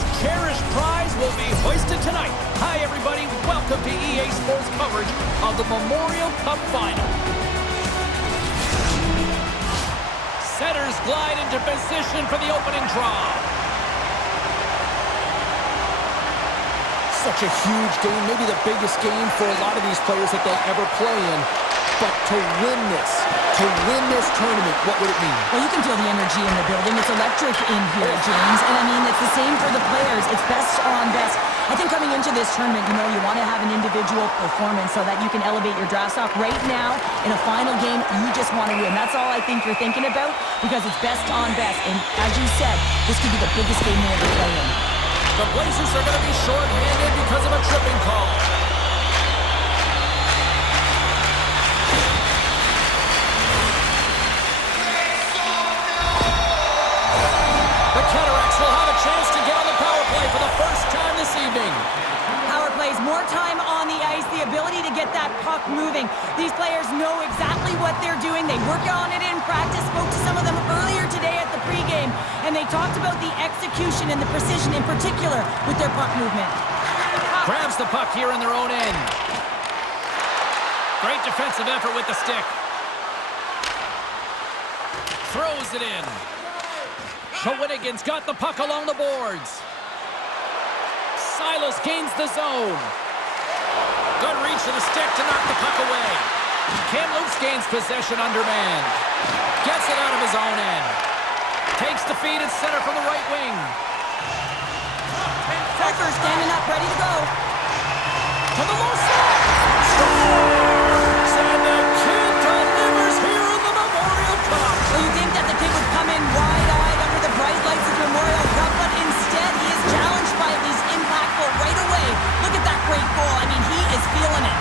most cherished prize will be hoisted tonight. Hi, everybody. Welcome to EA Sports coverage of the Memorial Cup Final. Setters glide into position for the opening draw. Such a huge game, maybe the biggest game for a lot of these players that they'll ever play in. But to win this tournament, what would it mean? Well, you can feel the energy in the building. It's electric in here, James. And I mean, it's the same for the players. It's best on best. I think coming into this tournament, you want to have an individual performance so that you can elevate your draft stock. Right now, in a final game, you just want to win. That's all I think you're thinking about because it's best on best. And as you said, this could be the biggest game you'll ever play in. The Blazers are going to be short-handed because of a tripping call. The Cataractes will have a chance to get on the power play for the first time this evening. Power plays, more time on the ice, the ability to get that puck moving. These players know exactly what they're doing. They work on it in practice. Spoke to some of them earlier today at the pregame, and they talked about the execution and the precision in particular with their puck movement. Grabs the puck here in their own end. Great defensive effort with the stick. Throws it in. Shawinigan's got the puck along the boards. Silas gains the zone. Good reach of the stick to knock the puck away. Kamloops gains possession under man. Gets it out of his own end. Takes the feed at center from the right wing. Parker standing up, ready to go. To the low side. Scores! And the kid delivers here in the Memorial Cup. Well, you think that the kid would come in wide-eyed under the bright lights of the Memorial Cup, but instead he is challenged by it. He's impactful right away. Look at that great goal. I mean, he is feeling it.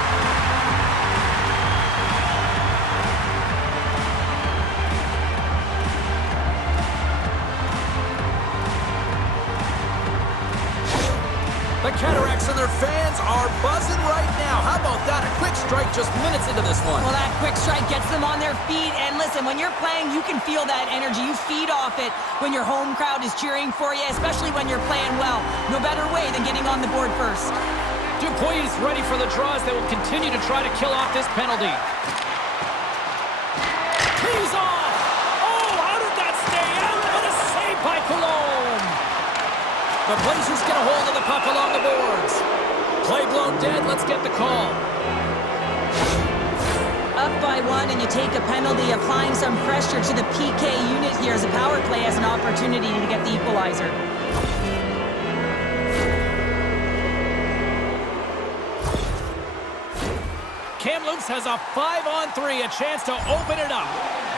The Cataractes and their fans are buzzing right now. How about that? A quick strike just minutes into this one. Well, that quick strike gets them on their feet. And listen, when you're playing, you can feel that energy. You feed off it when your home crowd is cheering for you, especially when you're playing well. No better way than getting on the board first. Dupuis is ready for the draws. They will continue to try to kill off this penalty. He's off! Oh, how did that stay out? What a save by Cologne! The Blazers get a hold of the puck along the boards. Play blown dead. Let's get the call. Up by one, and you take a penalty, applying some pressure to the PK unit here as a power play has an opportunity to get the equalizer. Kamloops has a 5-on-3, a chance to open it up.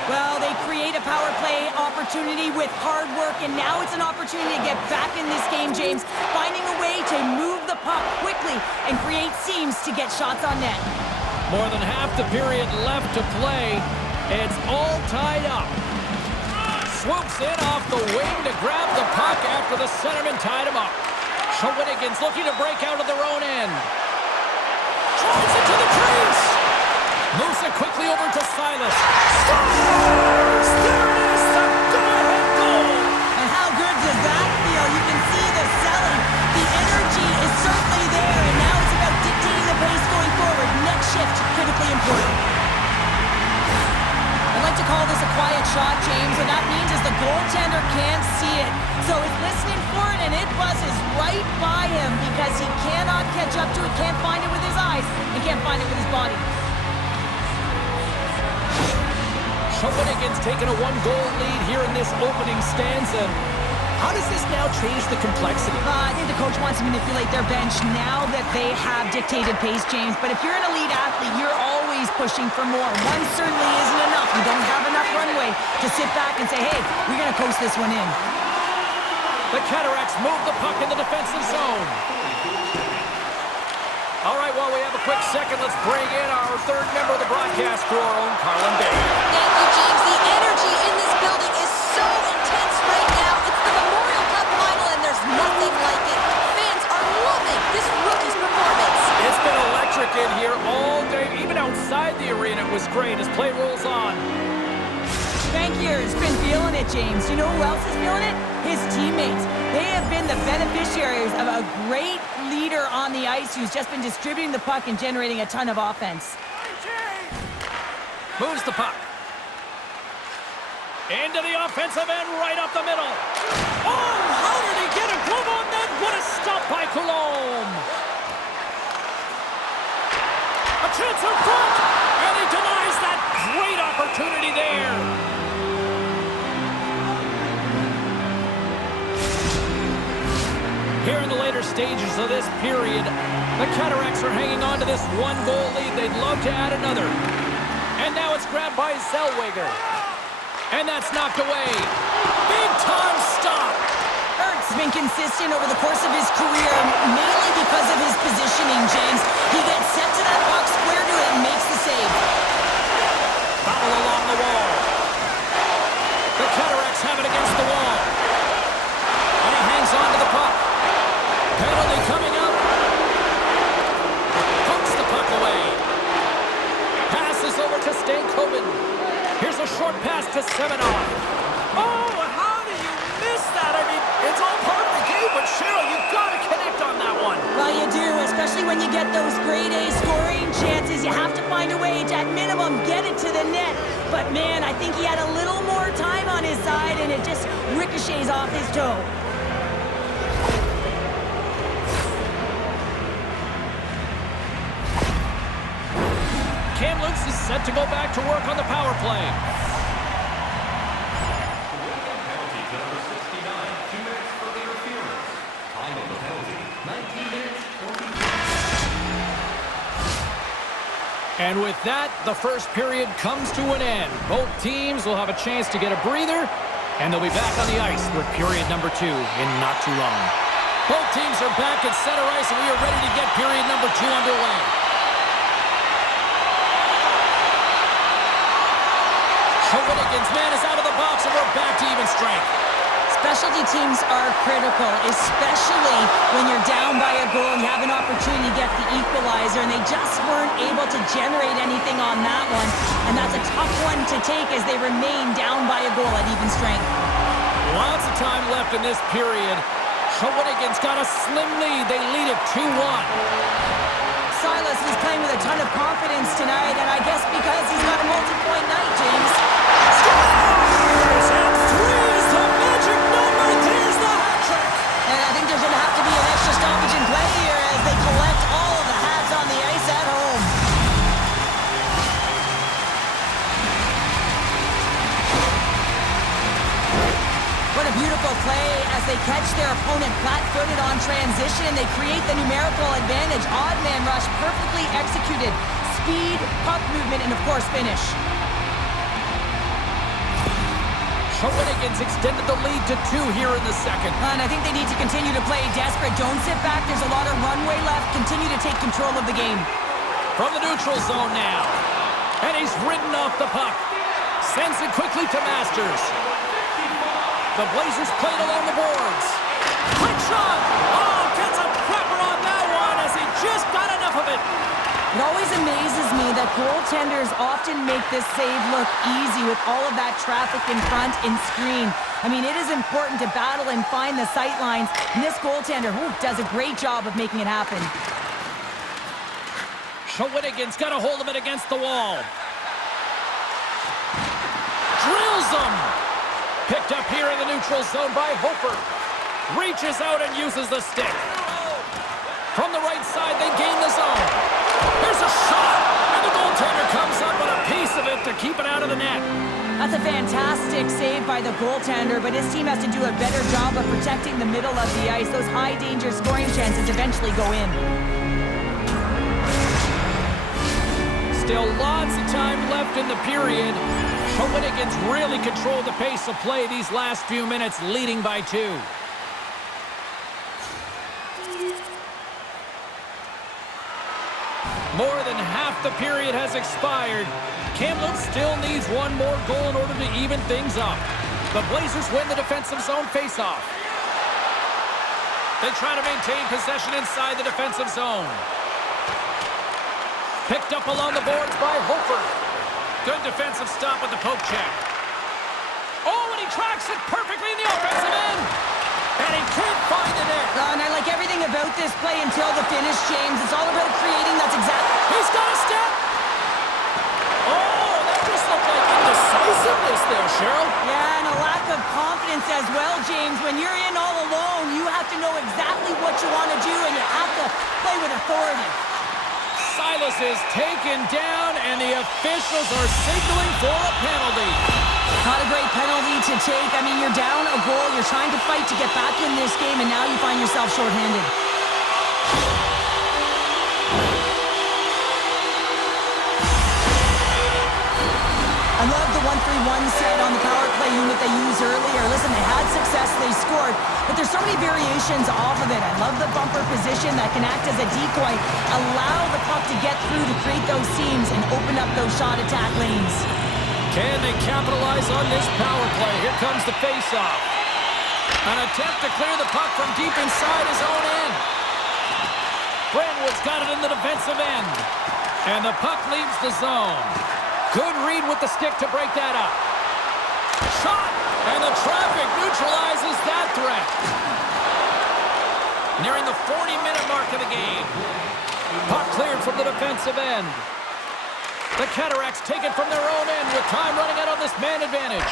Well, they create a power play opportunity with hard work, and now it's an opportunity to get back in this game, James, finding a way to move the puck quickly and create seams to get shots on net. More than half the period left to play. It's all tied up. Swoops in off the wing to grab the puck after the centerman tied him up. Shawinigan's looking to break out of their own end. Drives it to the crease. Moves it quickly over to Silas. Scores! There it is, the go-ahead goal! And how good does that feel? You can see the selling. The energy is certainly there, and now it's about dictating the pace going forward. Next shift, critically important. I'd like to call this a quiet shot, James. What that means is the goaltender can't see it. So he's listening for it, and it buzzes right by him because he cannot catch up to it, can't find it with his eyes, and can't find it with his body. Shawinigan's taken a one-goal lead here in this opening stanza. How does this now change the complexity? I think the coach wants to manipulate their bench now that they have dictated pace, James. But if you're an elite athlete, you're always pushing for more. One certainly isn't enough. You don't have enough runway to sit back and say, hey, we're going to coast this one in. The Cataractes move the puck in the defensive zone. All right, while we have a quick second, let's bring in our third member of the broadcast crew, our own Carlin Bay. Thank you, James. The energy in this building is so intense right now. It's the Memorial Cup Final, and there's nothing like it. Fans are loving this rookie's performance. It's been electric in here all day. Even outside the arena, it was great as play rolls on. Thank you. Has been feeling it, James. You know who else is feeling it? His teammates. They have been the beneficiaries a great leader on the ice who's just been distributing the puck and generating a ton of offense. Moves the puck. Into the offensive end, right up the middle. Oh, how did he get a glove on that? What a stop by Coulomb. A chance in front, and he denies that great opportunity there. Here in the later stages of this period, the Cataractes are hanging on to this one-goal lead. They'd love to add another. And now it's grabbed by Zellweger. And that's knocked away. Big-time stop. Ertz has been consistent over the course of his career, mainly because of his positioning, James. He gets set to that box, square to it, and makes the save. Foul along the wall. The Cataractes have it against the wall. And he hangs on to the puck. Penalty coming up. Pokes the puck away. Passes over to Stankoven. Here's a short pass to Semenov. Oh, how do you miss that? I mean, it's all part of the game, but Cheryl, you've got to connect on that one. Well, you do, especially when you get those grade A scoring chances. You have to find a way to, at minimum, get it to the net. But, man, I think he had a little more time on his side, and it just ricochets off his toe. Kamloops is set to go back to work on the power play. Penalty to number 69, 2 minutes for interference. Time of the penalty, 19 minutes, 20. And with that, the first period comes to an end. Both teams will have a chance to get a breather, and they'll be back on the ice with period number 2 in not too long. Both teams are back at center ice, and we are ready to get period number 2 underway. Shawinigan's man is out of the box, and we're back to even strength. Specialty teams are critical, especially when you're down by a goal and you have an opportunity to get the equalizer, and they just weren't able to generate anything on that one. And that's a tough one to take as they remain down by a goal at even strength. Lots of time left in this period. Shawinigan's got a slim lead. They lead it 2-1. Silas is playing with a ton of confidence tonight, and I guess because he's got a multi-point night, James. Scores! And 3 is the magic number. There's the hat trick. And I think there's going to have to be an extra stoppage in play here as they collect all of the hats on the ice at home. What a beautiful play as they catch their opponent flat-footed on transition, and they create the numerical advantage. Odd man rush, perfectly executed. Speed, puck movement, and of course finish. Shawinigan's extended the lead to 2 here in the second. And I think they need to continue to play desperate. Don't sit back. There's a lot of runway left. Continue to take control of the game. From the neutral zone now. And he's ridden off the puck. Sends it quickly to Masters. The Blazers played along the boards. Quick shot! Oh, gets a prepper on that one as he just got enough of it. It always amazes me that goaltenders often make this save look easy with all of that traffic in front and screen. I mean, it is important to battle and find the sight lines, and this goaltender does a great job of making it happen. Shawinigan's got a hold of it against the wall. Drills him! Picked up here in the neutral zone by Hofer. Reaches out and uses the stick. From the right side, they gain the zone. There's a shot, and the goaltender comes up with a piece of it to keep it out of the net. That's a fantastic save by the goaltender, but his team has to do a better job of protecting the middle of the ice. Those high-danger scoring chances eventually go in. Still lots of time left in the period. Shawinigan's really controlled the pace of play these last few minutes, leading by 2. More than half the period has expired. Kamloops still needs one more goal in order to even things up. The Blazers win the defensive zone faceoff. They try to maintain possession inside the defensive zone. Picked up along the boards by Hofer. Good defensive stop with the poke check. Oh, and he tracks it perfectly in the offensive end. And he can't find the net. And I like everything throughout this play until the finish, James. It's all about creating. That's exactly... He's got a step! Oh, that just looked like indecisiveness there, Cheryl. Yeah, and a lack of confidence as well, James. When you're in all alone, you have to know exactly what you want to do, and you have to play with authority. Silas is taken down, and the officials are signaling for a penalty. Not a great penalty to take. I mean, you're down a goal. You're trying to fight to get back in this game, and now you find yourself shorthanded. I love the 1-3-1 set on the power play unit they used earlier. Listen, they had success, they scored, but there's so many variations off of it. I love the bumper position that can act as a decoy, allow the puck to get through to create those seams and open up those shot attack lanes. Can they capitalize on this power play? Here comes the face-off. An attempt to clear the puck from deep inside his own end. Brandwood's got it in the defensive end. And the puck leaves the zone. Good read with the stick to break that up. Shot! And the traffic neutralizes that threat. Nearing the 40-minute mark of the game. Puck cleared from the defensive end. The Cataractes take it from their own end with time running out on this man advantage.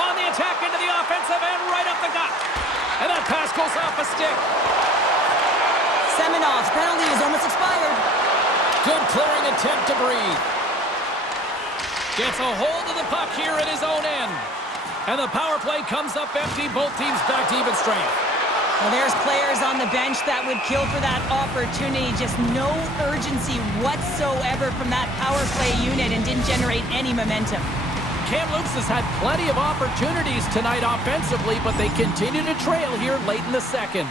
On the attack into the offensive end, right up the gut. And that pass goes off a stick. Semenov's penalty is almost expired. Good clearing attempt to breathe. Gets a hold of the puck here at his own end. And the power play comes up empty. Both teams back to even strength. Well, there's players on the bench that would kill for that opportunity. Just no urgency whatsoever from that power play unit and didn't generate any momentum. Kamloops has had plenty of opportunities tonight offensively, but they continue to trail here late in the second.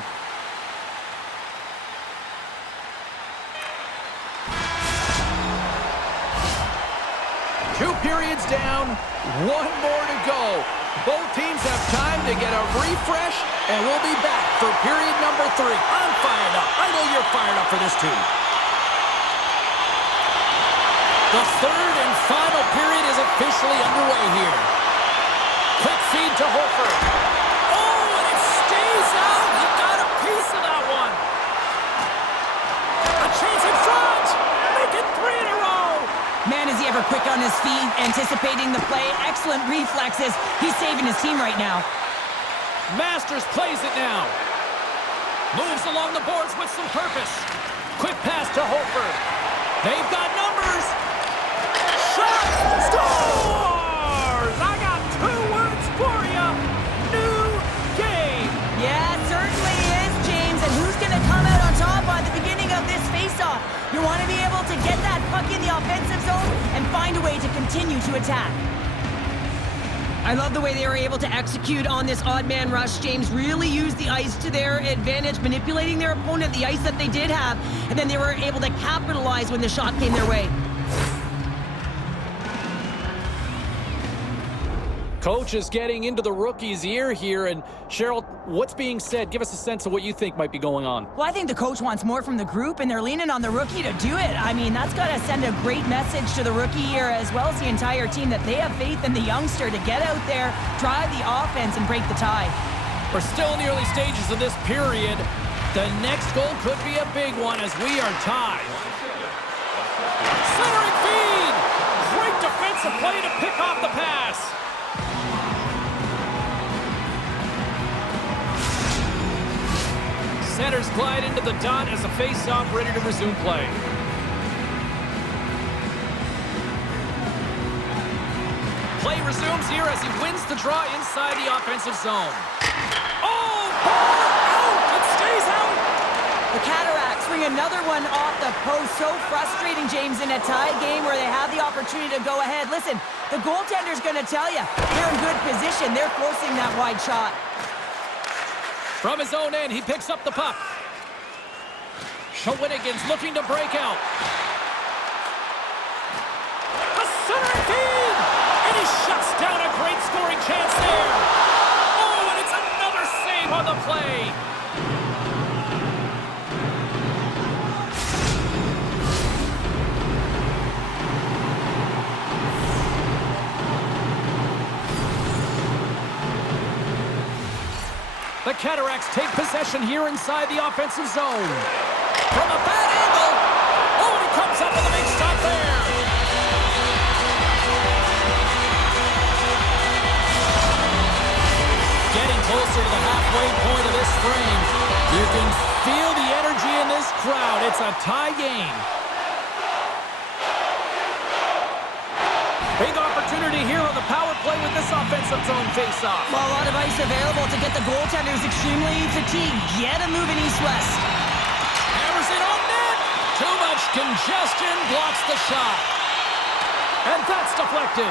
Two periods down, one more to go. Both teams have time to get a refresh, and we'll be back for period number 3. I'm fired up. I know you're fired up for this too. The third and final period is officially underway here. Quick feed to Hofer. Oh, and it stays out. He got a piece of that one. A chance in front. Make it 3 in a row. Man, is he ever quick on his feet, anticipating the play. Excellent reflexes. He's saving his team right now. Masters plays it now. Moves along the boards with some purpose. Quick pass to Hofer. They've got numbers. Shot! Scores! I got 2 words for you. New game. Yeah, it certainly is, James. And who's going to come out on top on the beginning of this face-off? You want to be able to get that puck in the offensive zone and find a way to continue to attack. I love the way they were able to execute on this odd man rush. James really used the ice to their advantage, manipulating their opponent, the ice that they did have, and then they were able to capitalize when the shot came their way. Coach is getting into the rookie's ear here, and Cheryl, what's being said? Give us a sense of what you think might be going on. Well, I think the coach wants more from the group, and they're leaning on the rookie to do it. I mean, that's got to send a great message to the rookie here, as well as the entire team, that they have faith in the youngster to get out there, drive the offense, and break the tie. We're still in the early stages of this period. The next goal could be a big one as we are tied. Centering feed! Great defensive play to pick off the pass. Centers glide into the dot as a face-off ready to resume play. Play resumes here as he wins the draw inside the offensive zone. Oh, ball out! It stays out! The Cataractes bring another one off the post. So frustrating, James, in a tie game where they have the opportunity to go ahead. Listen, the goaltender's going to tell you they're in good position. They're forcing that wide shot. From his own end, he picks up the puck. Shawinigan's looking to break out. A center feed! And he shuts down a great scoring chance there. Oh, and it's another save on the play. The The Cataractes take possession here inside the offensive zone. From a bad angle. Oh, and he comes up with a big stop there. Getting closer to the halfway point of this frame. You can feel the energy in this crowd. It's a tie game. Big opportunity here on the power play with this offensive zone face-off. Well, a lot of ice available to get the goaltender who's extremely fatigued. Get him moving east-west. Hammers it on net. Too much congestion blocks the shot. And that's deflected.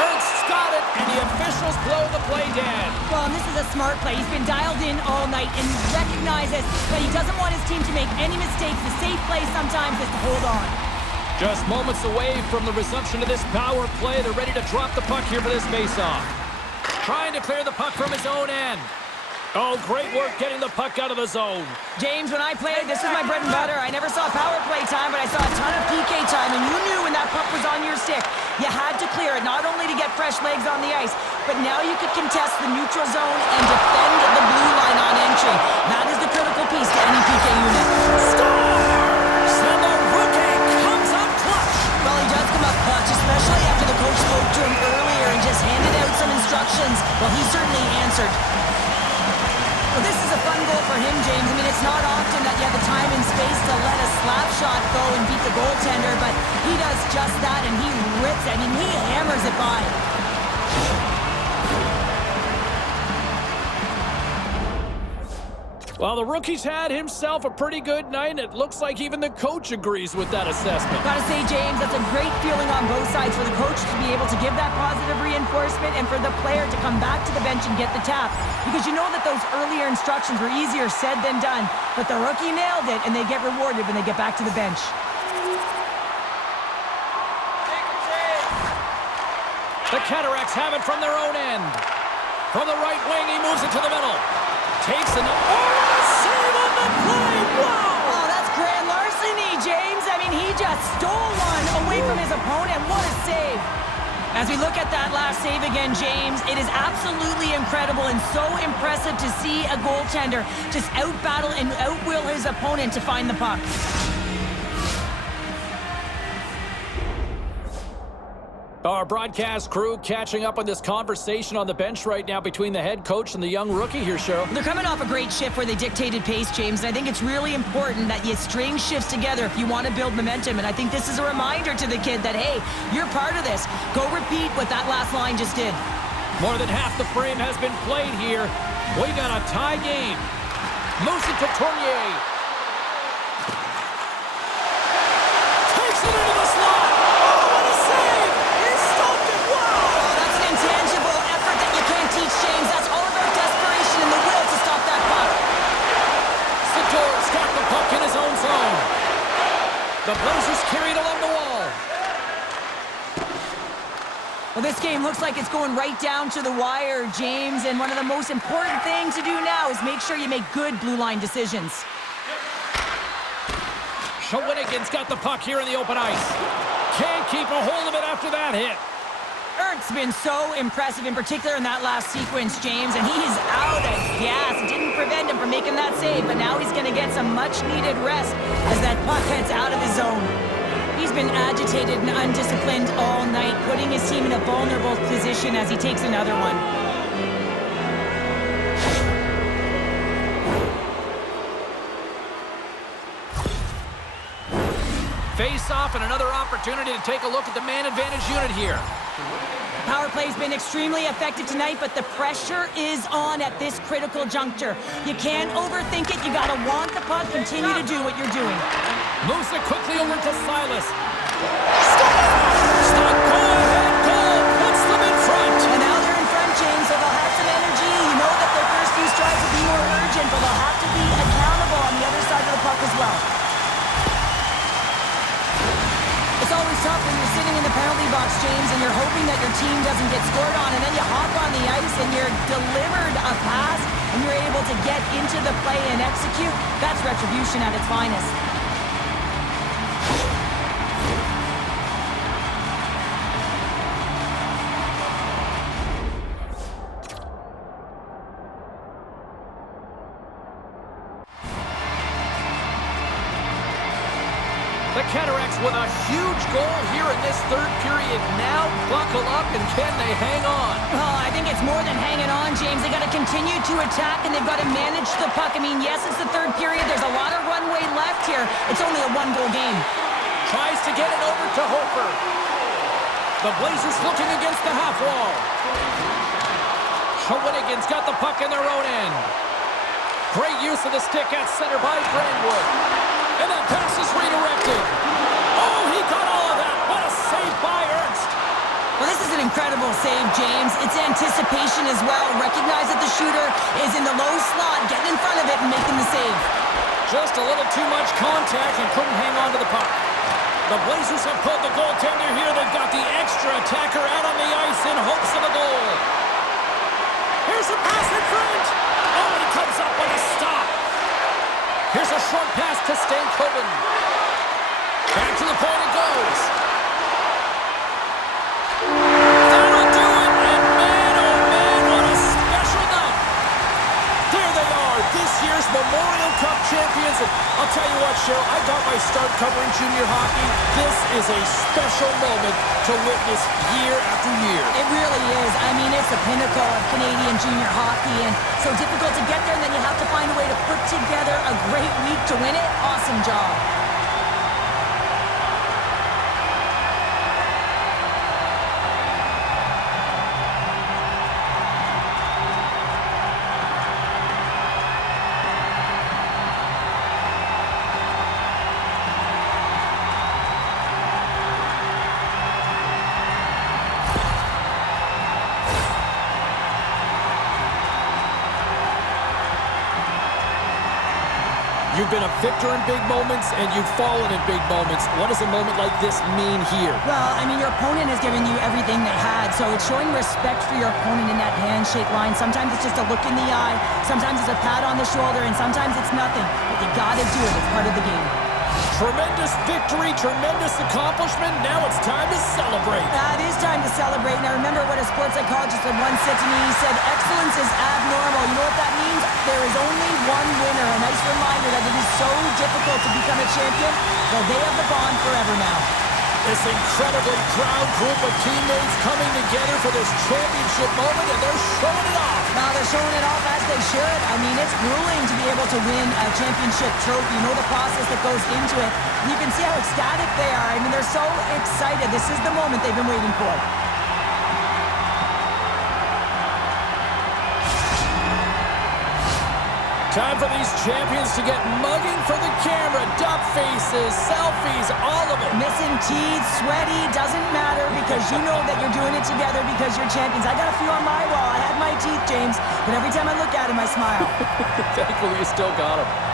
Ernst's got it, and the officials blow the play dead. Well, and this is a smart play. He's been dialed in all night and recognizes that he doesn't want his team to make any mistakes. The safe play sometimes is to hold on. Just moments away from the resumption of this power play. They're ready to drop the puck here for this face-off. Trying to clear the puck from his own end. Oh, great work getting the puck out of the zone. James, when I played, this was my bread and butter. I never saw power play time, but I saw a ton of PK time, and you knew when that puck was on your stick, you had to clear it, not only to get fresh legs on the ice, but now you could contest the neutral zone and defend the blue line on entry. That is the critical piece to any PK unit. Scores! And the rookie comes up clutch. Well, he does come up clutch, especially after the coach spoke to him earlier and just handed out some instructions. Well, he certainly answered. Well, this is a fun goal for him, James. I mean, it's not often that you have the time and space to let a slap shot go and beat the goaltender, but he does just that, and he rips it. I mean, he hammers it by. Well, the rookie's had himself a pretty good night, and it looks like even the coach agrees with that assessment. Gotta say, James, that's a great feeling on both sides for the coach to be able to give that positive reinforcement and for the player to come back to the bench and get the tap. Because you know that those earlier instructions were easier said than done, but the rookie nailed it, and they get rewarded when they get back to the bench. The Cataractes have it from their own end. From the right wing, he moves it to the middle. Takes an... Oh, a save on the play! Wow! Oh, that's grand larceny, James. I mean, he just stole one away from his opponent. What a save. As we look at that last save again, James, it is absolutely incredible and so impressive to see a goaltender just out-battle and out-will his opponent to find the puck. Our broadcast crew catching up on this conversation on the bench right now between the head coach and the young rookie here, Cheryl. They're coming off a great shift where they dictated pace, James, and I think it's really important that you string shifts together if you want to build momentum, and I think this is a reminder to the kid that, hey, you're part of this. Go repeat what that last line just did. More than half the frame has been played here. We got a tie game. Moves it to Tournoi. Takes it into the slot. Oh, what a save! He stopped it. Wow! Oh, that's an intangible effort that you can't teach, James. That's all about desperation and the will to stop that puck. Sador's got the puck in his own zone. The Blazers carried along the wall. Well, this game looks like it's going right down to the wire, James, and one of the most important things to do now is make sure you make good blue line decisions. Shawinigan's got the puck here in the open ice. Can't keep a hold of it after that hit. Ernst's been so impressive, in particular in that last sequence, James, and he's out of gas. It didn't prevent him from making that save, but now he's going to get some much-needed rest as that puck heads out of his zone. He's been agitated and undisciplined all night, putting his team in a vulnerable position as he takes another one. Face-off and another opportunity to take a look at the man advantage unit here. Power play's been extremely effective tonight, but the pressure is on at this critical juncture. You can't overthink it. You gotta want the puck, continue to do what you're doing. Moves it quickly over to Silas. Stop, go ahead, goal, puts them in front. And now they're in front, James, so they'll have some energy. You know that their first few strides will be more urgent, but they'll have to be accountable on the other side of the puck as well. It's always tough when you're sitting in the penalty box, James, and you're hoping that your team doesn't get scored on, and then you hop on the ice and you're delivered a pass, and you're able to get into the play and execute. That's retribution at its finest. The Cataractes with a huge goal here in this third period. Now buckle up, and can they hang on? Oh, I think it's more than hanging on, James. They got to continue to attack, and they've got to manage the puck. I mean, yes, it's the third period. There's a lot of runway left here. It's only a one-goal game. Tries to get it over to Hofer. The Blazers looking against the half wall. Shawinigan's got the puck in their own end. Great use of the stick at center by Brandwood. And that pass is redirected. Oh, he got all of that. What a save by Ernst. Well, this is an incredible save, James. It's anticipation as well. Recognize that the shooter is in the low slot, getting in front of it and making the save. Just a little too much contact and couldn't hang on to the puck. The Blazers have pulled the goaltender here. They've got the extra attacker out on the ice in hopes of a goal. Here's a pass in front. Oh, and he comes up with a stop. Here's a short pass to Stankoven. Back to the point it goes. That'll do it, and man, oh man, what a special night. There they are, this year's Memorial Cup champions. And I'll tell you what, Cheryl, I got my start covering junior hockey. This is a special moment to witness year after year. It really is. I mean, it's the pinnacle of Canadian junior hockey, and so difficult to get there, and then you have to find a way to put together a great week to win it. Awesome job. You've been a victor in big moments, and you've fallen in big moments. What does a moment like this mean here? Well, I mean, your opponent has given you everything they had, so it's showing respect for your opponent in that handshake line. Sometimes it's just a look in the eye, sometimes it's a pat on the shoulder, and sometimes it's nothing. But you gotta do it. It's part of the game. Tremendous victory, tremendous accomplishment. Now it's time to celebrate. It is time to celebrate. And I remember what a sports psychologist had once said to me. He said, excellence is abnormal. You know what that means? There is only one winner. A nice reminder that it is so difficult to become a champion. Well, they have the bond forever now. This incredibly proud group of teammates coming together for this championship moment, and they're showing it off. Now they're showing it off as they should. I mean, it's grueling to be able to win a championship trophy. You know the process that goes into it. You can see how ecstatic they are. I mean, they're so excited. This is the moment they've been waiting for. Time for these champions to get mugging for the camera. Duck faces, selfies, all of it. Missing teeth, sweaty, doesn't matter because you know that you're doing it together because you're champions. I got a few on my wall. I had my teeth, James, but every time I look at him, I smile. Thankfully, you still got them.